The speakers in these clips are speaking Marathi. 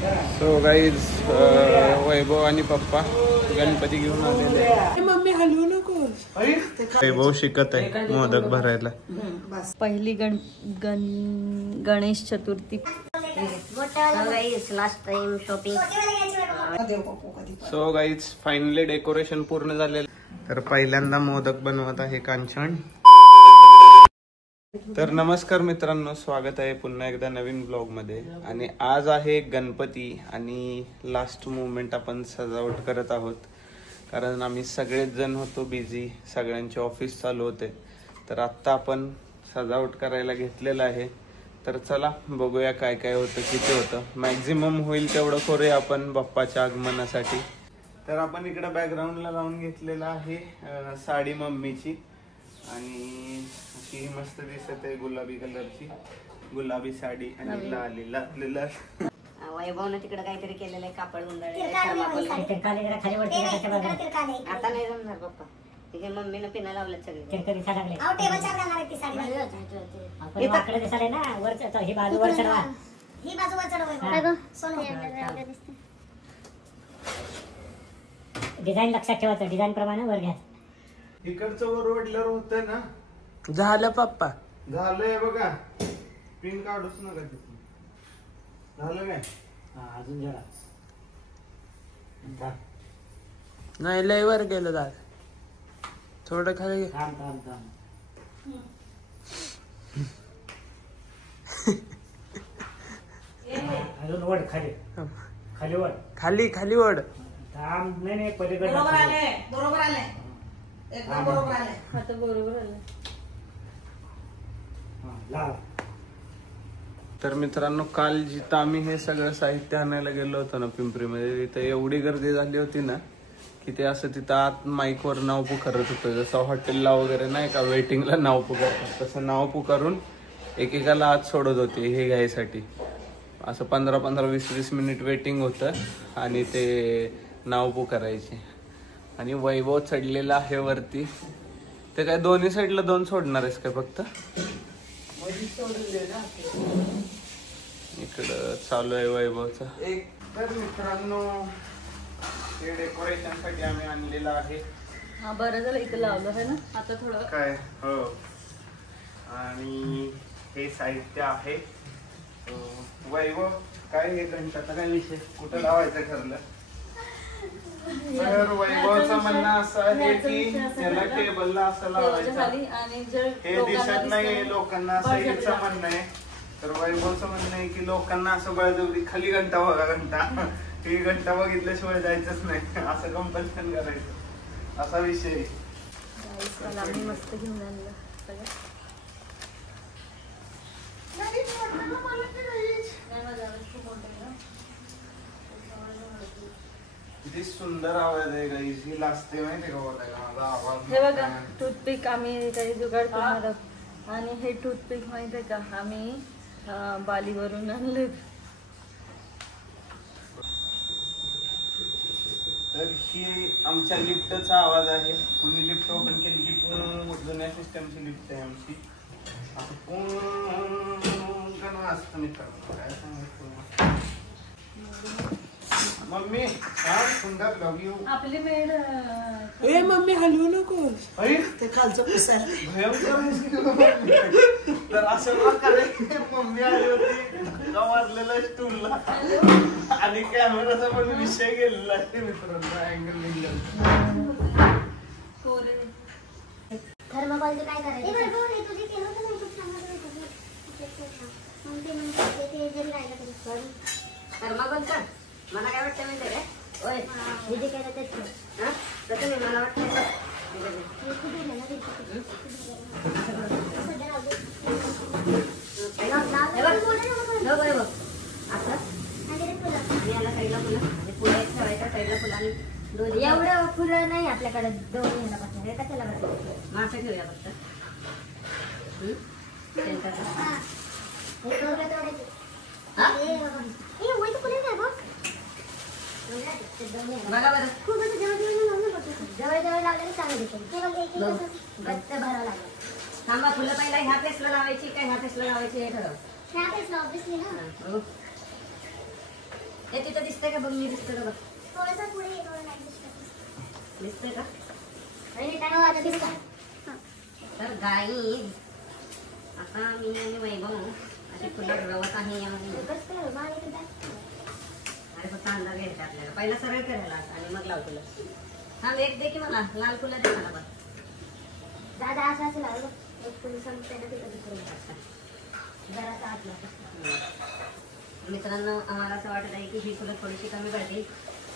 सो गाईज वैभव आणि पप्पा गणपती घेऊन आलेले. मम्मी हलवू नको. वैभव शिकत आहे मोदक भरायला. पहिली Ganesh Chaturthi. So guys finally decoration पूर्ण झालेलं. तर पहिल्यांदा मोदक बनवत आहे कांचन. तर नमस्कार मित्रांनो, स्वागत आहे पुन्हा एकदा नवीन ब्लॉग मध्ये. आणि आज आहे गणपती आणि लास्ट मोमेंट आपण सजावट करत आहोत, कारण आम्ही सगळेच जण होतो बिझी, सगळ्यांचे ऑफिस चालू होते. तर आत्ता आपण सजावट करायला घेतलेलं आहे. तर चला बघूया काय काय होतं, किती होतं. मॅक्झिमम होईल तेवढं करूया आपण बाप्पाच्या आगमनासाठी. तर आपण इकडे बॅकग्राऊंडला लावून घेतलेला आहे साडी मम्मीची, आणि अशी मस्त दिसत आहे गुलाबी कलरची गुलाबी साडी आणि लाल. वैभवनं तिकडे काहीतरी केलेलं आहे, कापड गुंडाळलेलं. आता नाही जमणार पप्पा, तिथे मम्मीनं पिना लावलं सगळे. डिझाईन लक्षात ठेवायचं, डिझाईन प्रमाणे वर घ्या. इकडचं वर वडल्यावर होतंय ना. झालं पप्पा, झालंय बघा. पिन काढूच नका तिथून. झालं काय? अजून जरा नाही लय वर गेलं. झालं थोडं खाली. अजून वड खाली खाली वड खाली खाली वड. नाही पलीकडे बरोबर आले एकदम बरोबर आले. आता बरोबर आलं. तर मित्रांनो, काल जिथं आम्ही हे सगळं साहित्य आणायला गेलो होतो ना पिंपरीमध्ये, तिथं एवढी गर्दी झाली होती ना की ते असं तिथं आत माईकवर नाव पुकारत होतं. जसं हॉटेलला वगैरे नाही का वेटिंगला नाव पुकारतात, तसं नाव पुकारून एकेकाला आत सोडत होते हे घ्यायसाठी. असं 15-20 मिनिट वेटिंग होतं आणि ते नाव पुकारायचे. आणि वैभव चढलेला आहे वरती. ते काय दोन्ही साईडला 2 सोडणार आहेस काय फक्त? इकडं चालू आहे वैभवचा. तर मित्रांनो, हे डेकोरेशन साठी आम्ही आणलेलं आहे. हा बरं झालं इथं लावलं आहे ना आता थोडं काय. हो, आणि हे साहित्य आहे. वैभव काय हे घंटाचा काय विषय, कुठं लावायचं ठरलं? तर वैभवचं म्हणणं असं आहे की त्याला टेबलला असं लावायचं, हे दिसत नाही लोकांना, असं हिचं म्हणणं आहे. तर वैभवचं म्हणणं आहे की लोकांना असं बळजबरी खाली घंटा बघा, घंटा ही घंटा बघितल्याशिवाय जायचंच नाही, असं कंपल्शन करायचं, असा विषय. आम्ही मस्त घेऊन आणलं सगळं. किती सुंदर आवाज आहे गाईस, ही लाजते माहिती का बोलायला. माझा आवाज हे बघा, टूथपिक आम्ही काही जुगाड करणार आहोत. आणि हे टूथपिक माहिती आहे का, आम्ही बालीवरून आणले. तर ही आमच्या लिफ्टचा आवाज आहे. कुणी लिफ्ट ओपन केली की जुन्या सिस्टमची लिफ्ट आहे आमची. असतं मित्रांनो, काय सांगायचं. मम्मी सुंदर लव यू. आपली मेड ए मम्मी हलवू नको. ते खालचं पुसायला भयंकर. तर अशा प्रकारे मम्मी आली होती वाजलेला स्टूलला, आणि कॅमेराचा पण विषय गेलेला आहे मित्रांनो. अँगल निघाला. थर्माकोलचं काय करायचं? थर्माकोलचं मला काय वाटतं माहिती आहे का? होय, हे जे काय ते तसं मला वाटतं एवढं फुलं नाही आपल्याकडे. 2 महिन्यापासून हे कशाला मासे घेऊया फक्त. बघा बरं, जवळ लावल्याने चांगलं गच्च भरावं लागलं. थांबा, फुलं पहिला ह्या पेसला लावायची काय ह्या पेसला लावायची हे ठरव. ह्या पेसला ऑब्विसली ना. हे तिथं दिसतंय का बघ, मी दिसतंय का बघ. थोडंसं पुढे ये, थोडं नाही दिसतंय का? आणि काय दिसतंय? तर गाई आता मी आणि वैभव अशी फुलं रवत आहे. अरे फक्त अंदाज घ्यायचा आपल्याला. पहिला सरळ करायला आणि मग लाव फुलं. हा एक दे की मला, लाल फुलं दे मला बघ. दादा असं असं लावलं एक फुलं संपते ना तिथं जरा आतला. मित्रांनो आम्हाला असं वाटत आहे की ही फुलं थोडीशी कमी पडतील.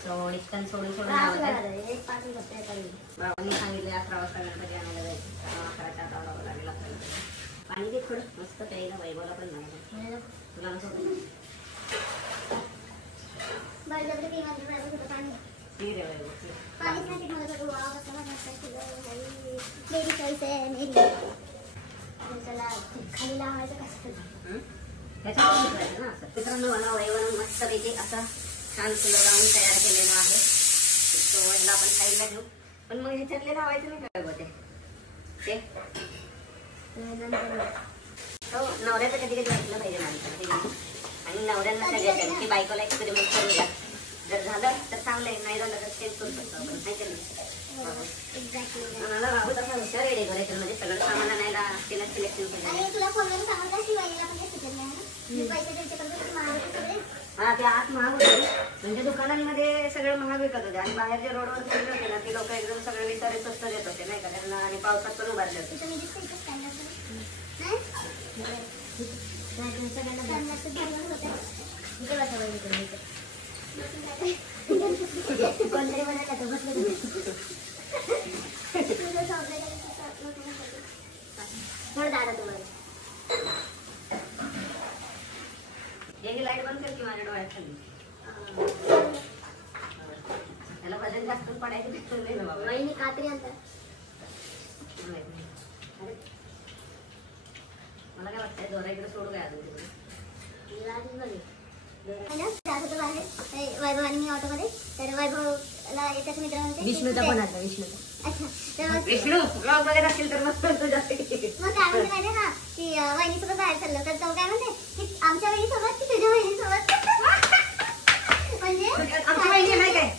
सो डिस्टन्स सोडून बाबांनी सांगितले 11 वाजता गणपती आणायला जायचं. 11च्या आत लावावं लागेल आपल्याला. पाणी दे थोडं मस्त प्यायला. वैभवला पण नाही तुला नसं खाली लावायचं कसं त्याच्यावर ना. असं मित्रांनो मला वैभवनं मस्त पैकी असा छान फुलं लावून तयार केलेलं आहे. तो ह्याला आपण साईडला घेऊ. पण मग ह्याच्यातले लावायचं नाही काय बघ ते हो नवऱ्याचं कधी कधी वाटलं पाहिजे माणसाला. आणि नवऱ्यांना सगळ्यात की बायकोला एक्सपेरिमेंट करूया. जर झालं तर चांगलं आहे, नाही झालं तर चेंज करू शकतो आपण. नाही केलं मला बाबू तसा हुशार आहे डेकोरेशन मध्ये. सगळं सामान आणायला तिला सिलेक्शन हा ते आत महाग होते. म्हणजे दुकानांमध्ये सगळं महाग विकत होते आणि बाहेरच्या रोडवर फिरले होते ना ती लोक एकदम सगळे विचारे स्वस्त देत होते नाही का. त्यांना आणि पावसात पण उभारले होते. कोणतरी म्हणायला तर बसलं थोडं दादा तुम्हाला एक लाईट बंद कर की माझ्या डोळ्यात खाली. त्याला वजन जास्त पडायचं दिसत नाही ना बाबा. वहिनी कात्री आणतात. मला काय वाटतंय दोरा इकडे सोडू काय अजून वैभव आणि मी ऑटोमध्ये. तर वैभवला त्याचा मित्र म्हणते विष्णूचा पण आता विष्णूचा. अच्छा विष्णू ब्लॉग बघत असेल तर मस्त जास्त. मग काय म्हणते माहिती ना की वहिनीसोबत बाहेर चाललो तर तो काय म्हणते की आमच्या वहिनीसोबत की तुझ्या वहिनीसोबत. म्हणजे आमची वहिनी नाही काय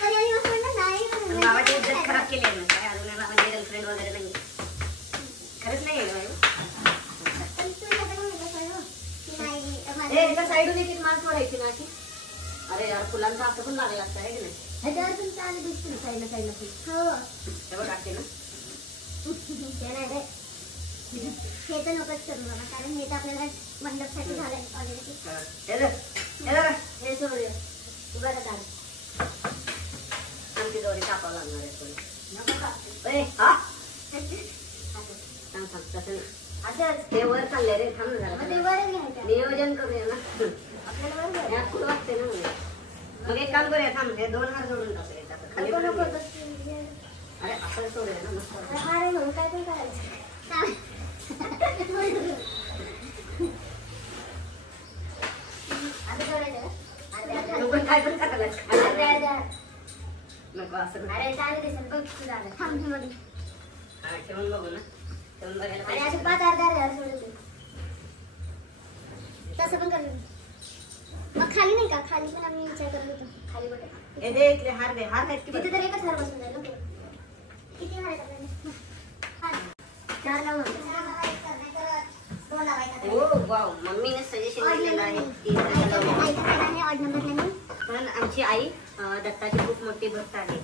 तर वहिनी मस्त म्हणतात नाही बाबाची इज्जत खराब केली आहे काय अजून म्हणजे गर्लफ्रेंड वगैरे नाही. खरंच नाही आहे साईडून एक मार्क मारायची ना की अरे यार फुलांचा असं पण लागला असतं आहे की नाही. ह्याच्यावर तुमचा आणि दिसतो साईडला साईडला फुल हो तेव्हा टाकते ना ते नाही रे. हे तर नकोच करू बाबा कारण हे तर आपल्याला मंडपसाठी झालंय ऑलरेडी. हे सोडूया उभा राहा. आमची दोरी कापावं लागणार आहे थोडी. हा सांग सांग तसं असंच ते वर चाललंय रे. थांब ना नियोजन करूया ना आपल्याला फुल वाटते ना. मग एक काम करूया थांब हे 2 हार जोडून टाकूया खाली. अरे असं सोडूया ना मस्त हार म्हणून काय पण करायचं. असं करायचं काय पण करायचं नको असं. अरे चालेल दिसेल बघ तुझा थांब ठेवून बघू ना. आणि असे 5 अर्धा सोडून तसं पण करू. मग खाली नाही का खाली पण आम्ही विचार करत होतो खाली कुठे हे दे इकडे हार दे. हार आहेत तिथे तर एकच हार बसून जाईल ना. किती हार आहेत आपल्याला 4 लावून ओ वाव मम्मीने सजेशन दिलेलं आहे. ऑड नंबर पण आमची आई दत्ताची खूप मोठी भक्त आहे.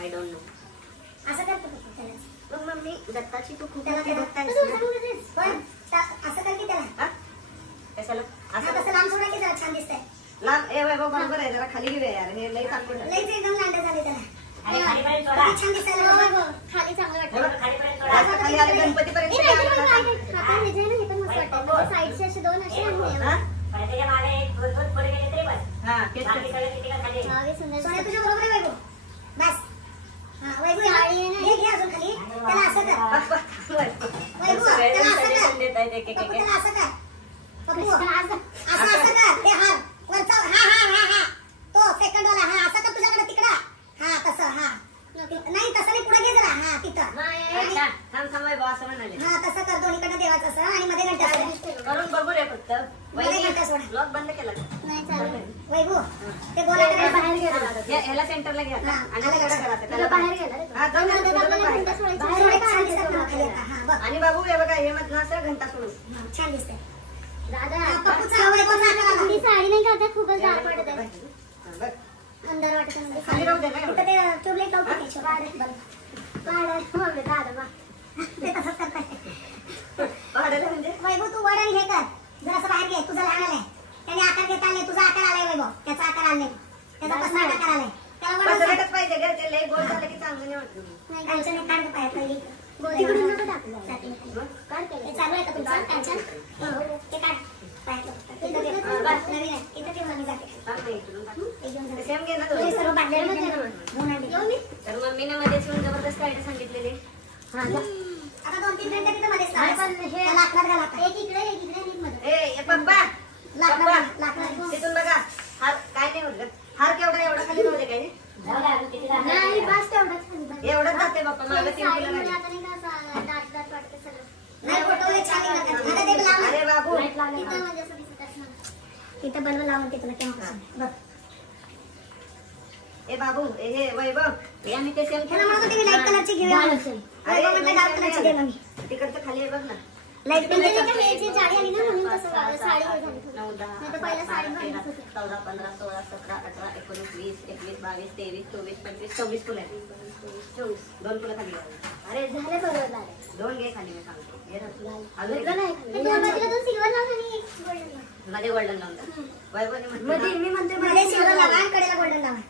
आय डोंट नो असं करतो मग मम्मी दत्ताची तू खूप मोठी भक्त आहेस पण असं कर की त्याला कशाला असं कसं लांब सोडा की जरा छान दिसतंय. लांब ए वैभव बरोबर आहे जरा खाली घेऊया यार. हे लई चांगलं लईच एकदम लांडा झाले त्याला. अरे खाली छान दिसायला खाली चांगलं वाटतं. खाली आले गणपतीपर्यंत आपण हे जे ना हे पण मस्त वाटतं. साईडचे असे 2 असे आणि त्याच्या मागे एक भरपूर पुढे गेले तरी बस. हां तेच खाली खाली सुंदर सोन्या तुझ्या बरोबर आहे वैभव बस. हां वैभव गाडी आहे ना हे घे अजून खाली त्याला असं कर वैभव त्याला असं कर देत आहे एक त्याला असं कर असं कर ते हार वरचा हा तो सेकंड वाला हा असं कर तुझ्याकडे तिकडं हा तसं हा नाही तसं नाही पुढे घे जरा हा तिथं थांब थांब वैभव असं म्हणाले हा तसं कर दोन्हीकडनं देवाचं असं आणि मध्ये घंटा करून बघू रे फक्त. ब्लॉग बंद केला नाही वैभव ते गोला बाहेर गेला याला सेंटरला घ्या आणि त्याला बाहेर गेला आणि बाबू हे बघा हे मधनं असं घंटा सोडून छान दिसतंय दादा साडी नाही का खूपच डाळ पडत आहे अंदर वाटत खाली राहू दे ना ते ट्यूबलाइट लावतो की दादा ते तसंच करताय म्हणजे वैभव तू वर आणि हे कर जर असं बाहेर घे तुझं लहान आहे त्याने आकार घेता आले तुझा आकार आलाय वैभव त्याचा आकार आलाय त्याचा कसा आकार आलाय त्याला वरच पाहिजे ग ते लय गोल झालं की चांगलं नाही वाटत नाही कांचन एक काढ पाहिजे पहिली तिकडून नको टाकलं काढ हे चालू आहे का तुमचं कांचन ते काढ बस नवीन आहे इथं ते मम्मी जाते सेम घे ना सर्व बांधलेलं तर मम्मीने मध्येच येऊन जबरदस्त आयडिया सांगितलेली आता 2-3 मिनिटं तिथं मध्येच लाकडात घाला एक इकडे एक मध्ये ए पप्पा लाकडात तिथून बघा हार काय नाही होत हार केवढा एवढा खाली जाऊ दे काय नाही बस तेवढंच एवढंच जाते बाप्पा मला 3 किलो नाही फोटो छान निघतात अरे बाबू इथं म्हणजे असं दिसत असणार इथं बनवून लावून ते तुला केव्हा बघ ए बाबू हे वैभव हे आम्ही ते सेम खेळला म्हणतो ते लाईट कलरची घेऊया अरे म्हटलं डार्क कलरची दे मम्मी तिकडचं खाली आहे बघ ना लाईट पिंक ची जाळी आली ना म्हणून तसं साडी झाली 9 10 नाही तर पहिला साडी बनवत होते 14 15 16 17 18 19 20 21 22 23 24 25 26 फुलं आहेत 24 2 फुलं खाली अरे झाले बरोबर 2 घे खाली मी सांगतो अजून नाही मध्ये 2 सिल्वर लावून आणि 1 गोल्डन मध्ये गोल्डन लावून वैभवने मध्ये मी म्हणते मध्ये सिल्वर लावा आणि कडेला गोल्डन लावा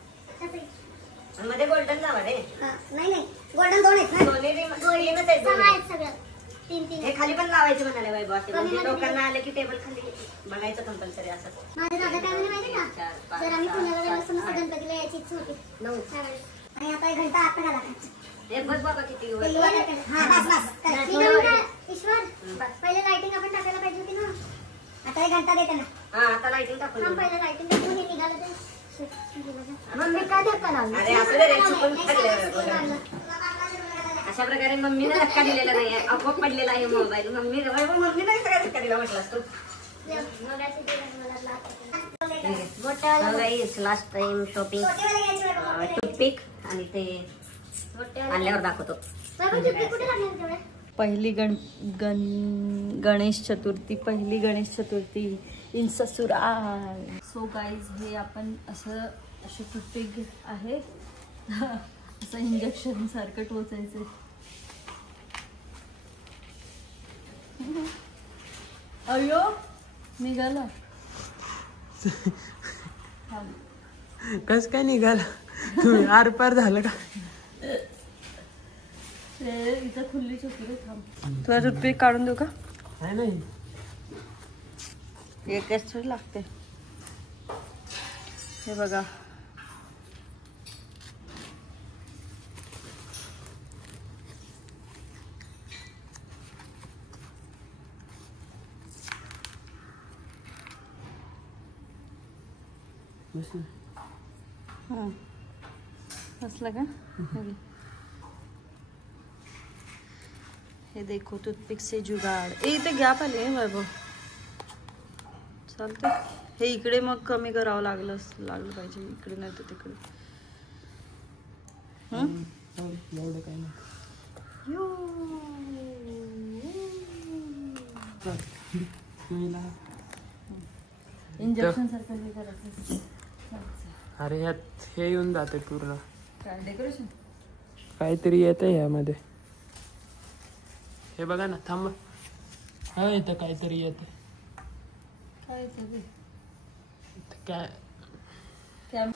मध्ये गोल्डन लावा रे नाही गोल्डन 2 आहेत ना दोन्ही आहेत सगळं 3 हे खाली पण लावायचं म्हणाले वैभव असे म्हणजे लोकांना आले की टेबल खाली बनायचं कंपल्सरी असं माझे दादा काय म्हणे माहिती का जर आम्ही पुण्याला गेलो असतो ना गणपतीला यायची इच्छा होती 9 आणि आता 1 घंटा आत घाला एक बस बाबा किती हां बस ईश्वर पहिले लाइटिंग आपण टाकायला पाहिजे होती ना आता 1 घंटा देते ना हां आता लाइटिंग टाकून हम पहिले लाइटिंग टाकून हे निघालं ते मम्मी काय धक्का लावला अरे असं रे चुकून टाकलं अशा प्रकारे मम्मीने धक्का दिलेला नाही आहे आपोआप पडलेला आहे मोबाईल मम्मीने सगळ्या धक्का दिला म्हटलास तू लास्ट टाइम शॉपिंग टूथपिक आणि ते आणल्यावर दाखवतो पहिली गणेश चतुर्थी पहिली गणेश चतुर्थी इन ससुराल. सो गाईज हे आपण असे टूथपिक आहे असं इंजेक्शन सारखं टोचायचं. अयो निघाला कस काय निघाला आरपार झालं का इथं खुल्लीच होती रे. थांब तुला टूथपिक काढून देऊ का? नाही एकच लागते हे बघा. हां बसला का? हे देखो टूथपिक से जुगाड़. इथे गॅप आले वैभव चालतं. हे इकडे मग कमी करावं लागलं पाहिजे इकडे नाही तर तिकडे. एवढं काय नाही. इंजेक्शन सारखं हे करायचं. अरे यात हे येऊन जाते पूर्ण काय डेकोरेशन काहीतरी येत आहे यामध्ये. हे बघा ना थांब. हा इथं काहीतरी येत काय काय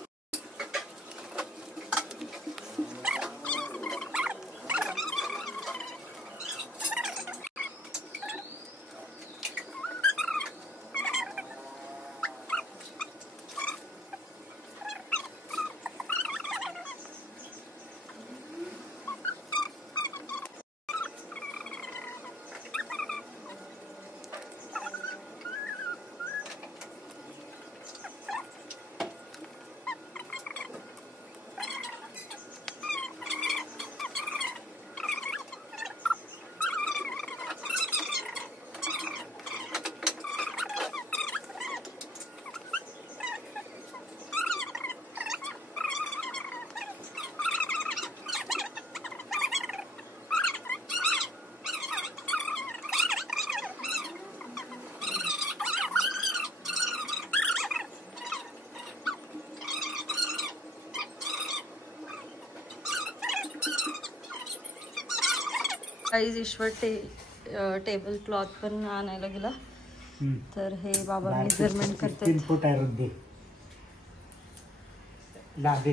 गाईज ईश्वर टेबल क्लॉथ पण आणायला गेला. तर हे बाबा मेजरमेंट करतात. 3 फूट आहे रुंदी. लांबी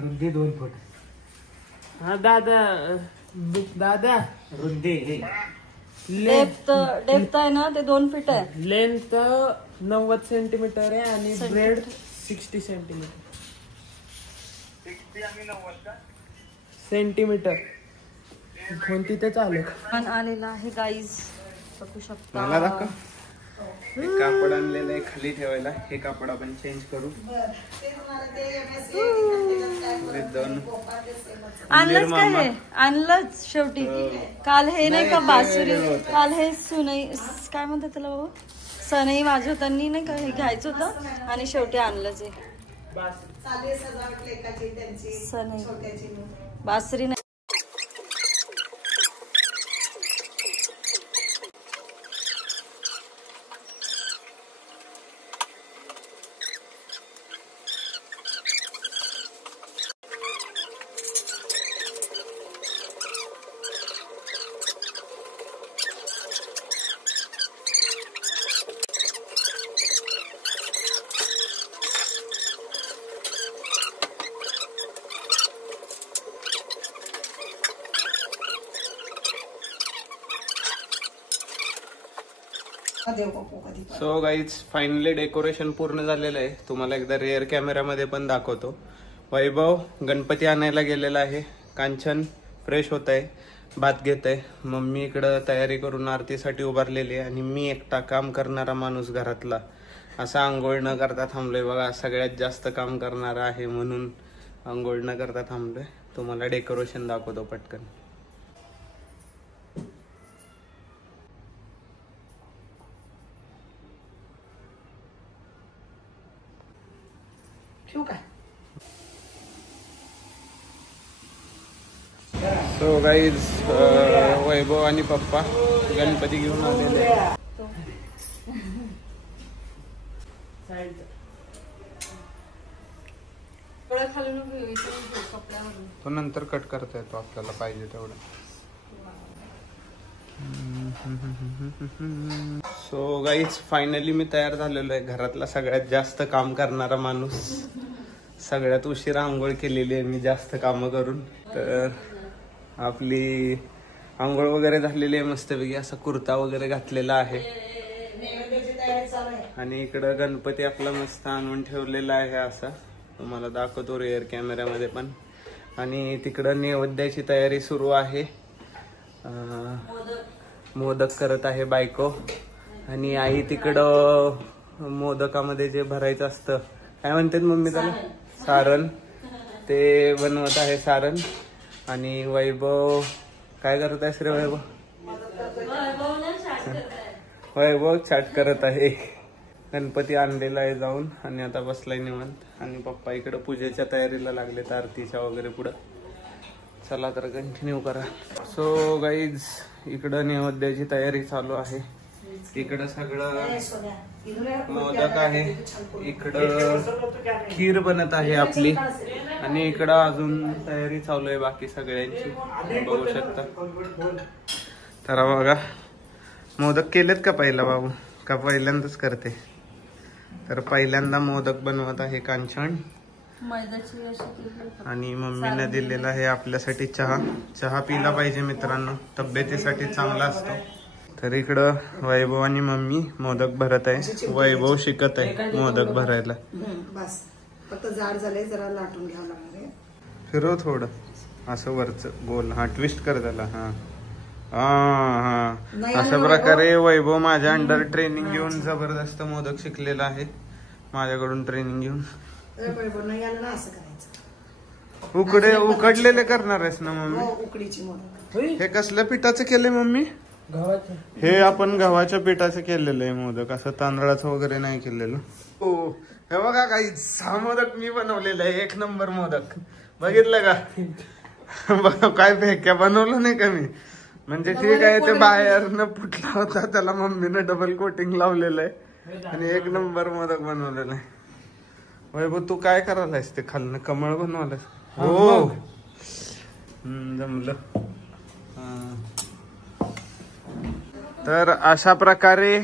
रुंदी 2 फूट. हा दादा दादा रुंदी हे डेप्थ आहे ना ते 2 फीट आहे. लेंथ 90 सेंटीमीटर आहे आणि ब्रेड 60 सेंटीमीटर. 60 आणि 90 का सेंटीमीटर कोणती ते चालू पण आलेला आहे गाईज, बघू शकता. मला दाखव. एक कापड आणलेलं आहे खाली ठेवायला. हे कापड आपण चेंज करू. आणलंच काय हे आणलंच शेवटी. काल हे नाही का बासुरी, काल हे सुनई काय म्हणतात त्याला बाबा, सनई वाजवताना नाही का हे घ्यायचं होतं आणि शेवटी आणलंच आहे. सनई बासरी नाही. सो गाईज फायनली डेकोरेशन पूर्ण झालेलं आहे. तुम्हाला एकदा रिअर कॅमेरामध्ये पण दाखवतो. वैभव गणपती आणायला गेलेला आहे. कांचन फ्रेश होत आहे, भात घेत आहे. मम्मी इकडं तयारी करून आरतीसाठी उभारलेली आहे आणि मी एकटा काम करणारा माणूस घरातला असा आंघोळ न करता थांबलोय. बघा सगळ्यात जास्त काम करणारा आहे म्हणून आंघोळ न करता थांबलोय. तुम्हाला डेकोरेशन दाखवतो पटकन. सो गाईज वैभव आणि पप्पा गणपती घेऊन आलेले. तो नंतर कट करता येतो आपल्याला पाहिजे तेवढं. सो गाईज फायनली मी तयार झालेलो आहे. घरातला सगळ्यात जास्त काम करणारा माणूस. सगळ्यात उशिरा आंघोळ केलेली आहे मी जास्त कामं करून. तर आपली आंघोळ वगैरे झालेली आहे मस्तपैकी. असा कुर्ता वगैरे घातलेला आहे आणि इकडं गणपती आपला मस्त आणून ठेवलेला आहे. असा तुम्हाला दाखवतो रिअर कॅमेऱ्यामध्ये पण. आणि तिकडं नैवेद्याची तयारी सुरू आहे. मोदक करत आहे बायको आणि आई तिकडं मोदकामध्ये जे भरायचं असतं काय म्हणतात मम्मी त्याला, सारण, ते बनवत आहे सारण. आणि वैभव काय करत आहे श्री वैभव? वैभव चाट करत आहे. गणपती आणलेला आहे जाऊन आणि आता बसलाय निवांत. आणि पप्पा इकडे पूजेच्या तयारीला लागलेत आरतीच्या वगैरे पुढं. चला तर कंटिन्यू करा. सो गाईज इकडं नैवेद्याची तयारी चालू आहे. इकडं सगळं मोदक आहे, इकडं खीर बनत आहे आपली आणि इकडं अजून तयारी चालू आहे बाकी सगळ्यांची बघू शकता. तर बघा मोदक केलेत का पहिला बाबू का पहिल्यांदाच करते? तर पहिल्यांदा मोदक बनवत आहे कांचन आणि मम्मीने दिलेला आहे आपल्यासाठी चहा. चहा पिला पाहिजे मित्रांनो, तब्येतीसाठी चांगला असतो. तर इकडं वैभव आणि मम्मी मोदक भरत आहे. वैभव शिकत आहे मोदक भरायला. बस फक्त जाड झाले, जरा लाटून घ्यावं लागणार आहे. फिरव थोडं असं वरचं गोल. हा ट्विस्ट कर त्याला. हा हा अशा प्रकारे वैभव माझ्या अंडर ट्रेनिंग घेऊन जबरदस्त मोदक शिकलेला आहे. माझ्याकडून ट्रेनिंग घेऊन. उकडलेले करणार आहेस ना मम्मी? उकडीची मोदक. हे कसल्या पिठाचं केलंय मम्मी? हे आपण गव्हाच्या पिठाचं केलेलं आहे मोदक, असं तांदळाचं वगैरे नाही केलेलं. हो हे बघा काही हा मोदक मी बनवलेला आहे. 1 नंबर मोदक. बघितलं का? काय फेक्या बनवलं नाही का मी? म्हणजे ठीक आहे ते बाहेरनं फुटला होता, त्याला मम्मीनं डबल कोटिंग लावलेलं आहे आणि 1 नंबर मोदक बनवलेला आहे. वैभव तू काय करायलायस? ते खालनं कमळ बनवायलास? हो जमलं. तर अशा प्रकारे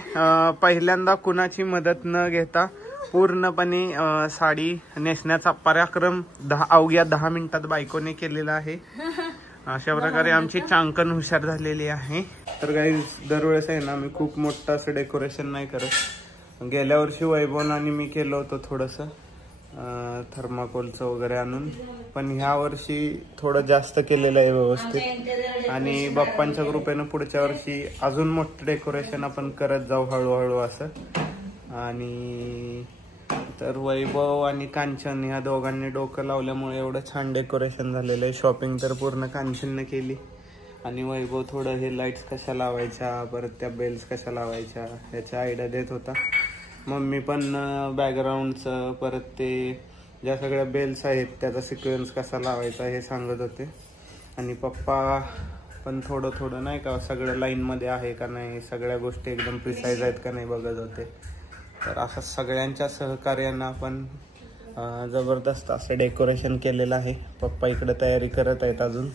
पहिल्यांदा कुणाची मदत न घेता पूर्णपणे साडी नेसण्याचा पराक्रम अवघ्या 10 मिनिटात बायकोने केलेला आहे. अशा प्रकारे आमची चांकन हुशार झालेली आहे. तर गाईज दरवेळेस आहे ना मी खूप मोठं असं डेकोरेशन नाही करत. गेल्या वर्षी वैभव आणि मी केलं होतं थोडंसं थर्माकोलचं वगैरे आणून, पण ह्या वर्षी थोडं जास्त केलेलं आहे व्यवस्थित. आणि बाप्पांच्या कृपेनं पुढच्या वर्षी अजून मोठं डेकोरेशन आपण करत जाऊ हळूहळू असं. आणि तर वैभव आणि कांचन ह्या दोघांनी डोकं लावल्यामुळे एवढं छान डेकोरेशन झालेलं आहे. शॉपिंग तर पूर्ण कांचननं केली आणि वैभव थोडं हे लाईट्स कशा लावायच्या, परत त्या बेल्स कशा लावायच्या ह्याच्या आयडिया देत होता. मम्मी पण बॅकग्राऊंडचं परत ते ज्या सगळ्या बेल्स आहेत त्याचा सिक्वेन्स कसा लावायचा हे सांगत होते. आणि पप्पा पण थोडं थोडं नाही का सगळं लाईनमध्ये आहे का नाही, सगळ्या गोष्टी एकदम प्रिसाईज आहेत का नाही बघत होते. तर असं सगळ्यांच्या सहकार्यानं आपण जबरदस्त असं डेकोरेशन केलेलं आहे. पप्पा इकडे तयारी करत आहेत अजून.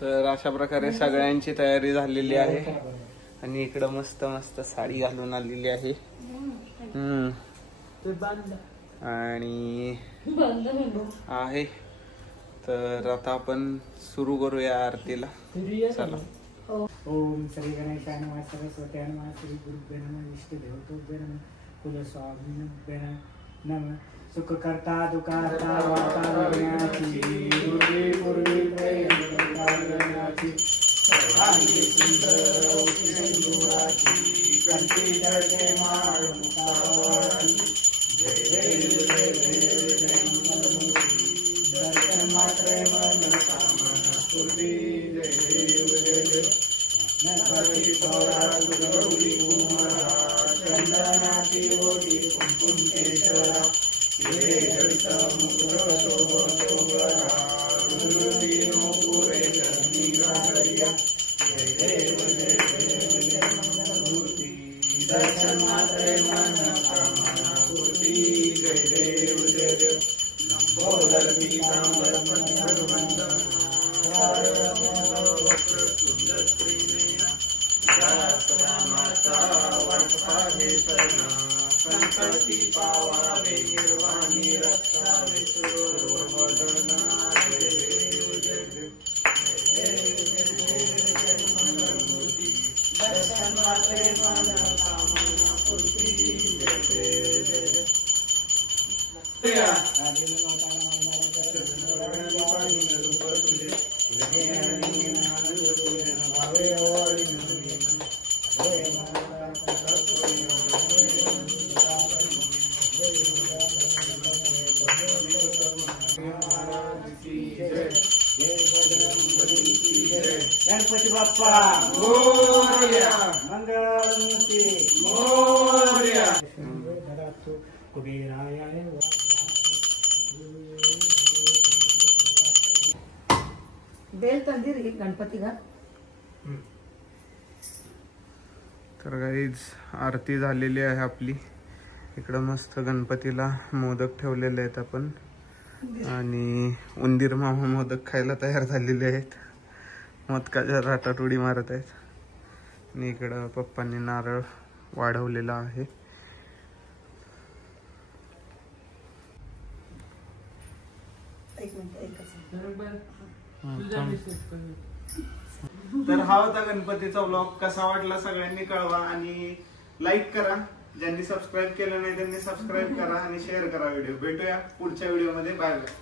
तर अशा प्रकारे सगळ्यांची तयारी झालेली आहे आणि इकडं मस्त मस्त साडी घालून आलेली आहे. आणि आहे तर आता आपण सुरू करूया आरतीला. चला. ओम श्री गणेशाय नमः सरस्वत्याय नमः श्री गुरुभ्यो नमः इष्टदेवतेभ्यो नमः कुलस्वामिभ्यो नमः. सुखकर्ता दुःखहर्ता वार्ता विघ्नाची दुर्गे पूर्वी प्रेरणाची सर्वांगी सुंदर सिंधुराची कंठी धरते माळ मुक्तावळी. जय देव जय देव जय मंगलमूर्ती दर्शन मात्रे मन कामना पूर्ती. जय देव जय देव नखी थोरा गौरी कुमारा चंदनाची ओटी कुंकुम केशरा. दर्शन मात्रे मन कामना पूर्ती. जय देव जय देव लंबोदर पीतांबर पंचभुवंत गणपती बाप्पा मोरया, मंगळमूर्ती मोरया, ददातु कुबेराय बेल तंदीर ही गणपती घाल. तर गाईज आरती झालेली आहे आपली. इकडं मस्त गणपतीला मोदक ठेवलेले आहेत आपण आणि उंदीर मामा मोदक खायला तयार झालेले आहेत. मोदकाच्या राटात उडी मारत आहेत आणि इकडं पप्पांनी नारळ वाढवलेला आहे. एक मिनिट एकच. तर हा होता गणपतीचा व्लॉग. कसा वाटला सगळ्यांनी कळवा आणि लाईक करा. ज्यांनी सबस्क्राईब केलं नाही त्यांनी सबस्क्राईब करा आणि शेअर करा व्हिडिओ. भेटूया पुढच्या व्हिडिओ मध्ये. Bye bye.